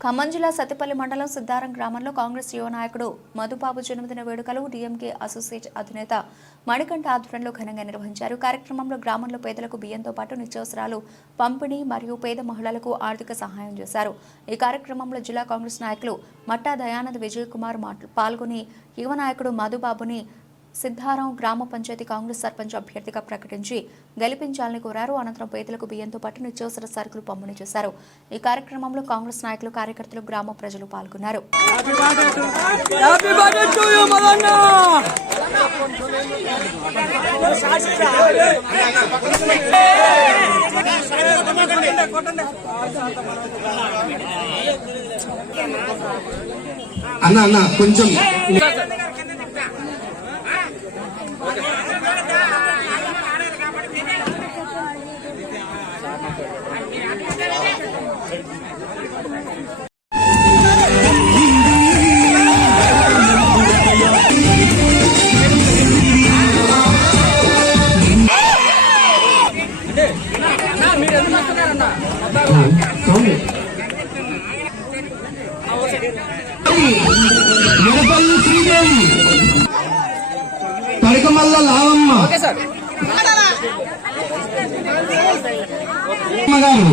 ఖమ్మం జిల్లా సత్తిపల్లి మండలం సిద్ధారం గ్రామంలో కాంగ్రెస్ యువ నాయకుడు మధుబాబు జన్మదిన వేడుకలు డీఎంకే అసోసియేట్ అధినేత మణికంఠ ఆధ్వర్యంలో ఘనంగా నిర్వహించారు. కార్యక్రమంలో గ్రామంలో పేదలకు బియ్యంతో పాటు నిత్యావసరాలు పంపిణీ మరియు పేద మహిళలకు ఆర్థిక సహాయం చేశారు. ఈ కార్యక్రమంలో జిల్లా కాంగ్రెస్ నాయకులు మట్టా దయానంద్ విజయ్ కుమార్ పాల్గొని యువ నాయకుడు మధుబాబుని సిద్ధారం గ్రామ పంచాయతీ కాంగ్రెస్ సర్పంచ్ అభ్యర్థిగా ప్రకటించి గెలిపించాలని కోరారు. అనంతరం పేదలకు బియ్యంతో పాటు నిత్యావసర సరుకులు పంపిణీ చేశారు. ఈ కార్యక్రమంలో కాంగ్రెస్ నాయకులు, కార్యకర్తలు, గ్రామ ప్రజలు పాల్గొన్నారు. అన్న కొంచెం శ్రీదేవి పడకమల్ల లావమ్మ గారు,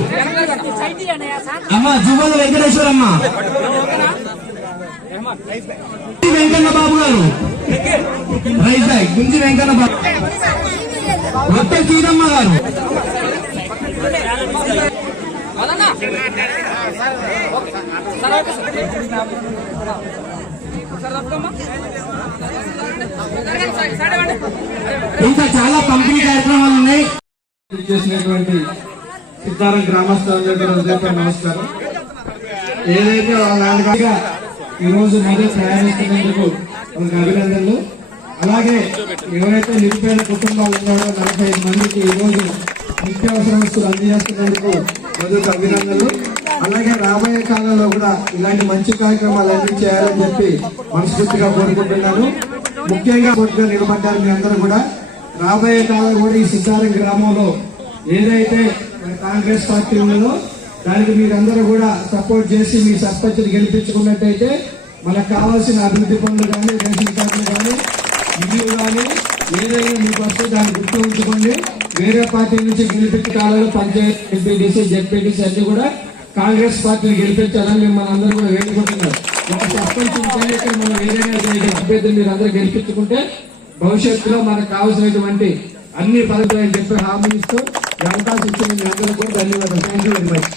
అమ్మ జువ్వల వెంకటేశ్వరమ్మ, వెంకన్న బాబు గారు, వైజాగ్ గుంజి వెంకన్న బాబు, రొట్టె చీరమ్మ గారు, ఇంకా చాలా పంపిణీ కార్యక్రమాలు ఉన్నాయి. చేసినటువంటి సిద్ధారం గ్రామస్తులందరికీ నమస్కారం. ఏదైతే వాళ్ళ ఈ రోజు మొదలు ప్రయాణిస్తున్నందుకు వాళ్ళకి అభినందనలు. అలాగే ఎవరైతే నిరుపేద కుటుంబాలు ఉన్నారో 45 మందికి ఈ రోజు నిత్యావసర వస్తువులు అందజేస్తున్నందుకు మొదటి అభినందనలు. అలాగే రాబోయే కాలంలో కూడా ఇలాంటి మంచి కార్యక్రమాలు అన్ని చేయాలని చెప్పి మనస్ఫూర్తిగా కోరుకుంటున్నాను. ముఖ్యంగా నిలబడ్డారు మీ అందరూ కూడా. రాబోయే కాలంలో కూడా ఈ సిద్ధారం గ్రామంలో ఏదైతే కాంగ్రెస్ పార్టీ ఉన్నదో దానికి మీరందరూ కూడా సపోర్ట్ చేసి మీ సర్పంచ్ గెలిపించుకున్నట్టయితే మనకు కావాల్సిన అభివృద్ధి పనులు కానీ, రేషన్ కార్డులు కానీ, ఇల్లు కానీ ఏదైనా మీకు వస్తే దాన్ని గుర్తు ఉంచుకోండి. వేరే పార్టీ నుంచి గెలిపించే కాలంలో పంచాయతీ, ఎంపీటీసీ, జెడ్పీటీసీ అన్ని కూడా కాంగ్రెస్ పార్టీని గెలిపించాలని మిమ్మల్ని అందరూ కూడా వేడుకుంటున్నారు. ఒక సర్పంచ్ మనం ఏదైనా అభ్యర్థులు మీరు అందరూ గెలిపించుకుంటే భవిష్యత్తులో మనకు కావాల్సినటువంటి అన్ని పథకాలు చెప్పి హామీ ఇస్తూ అవకాశం ఇచ్చిన మీ అందరూ కూడా ధన్యవాదాలు. Thank you very much.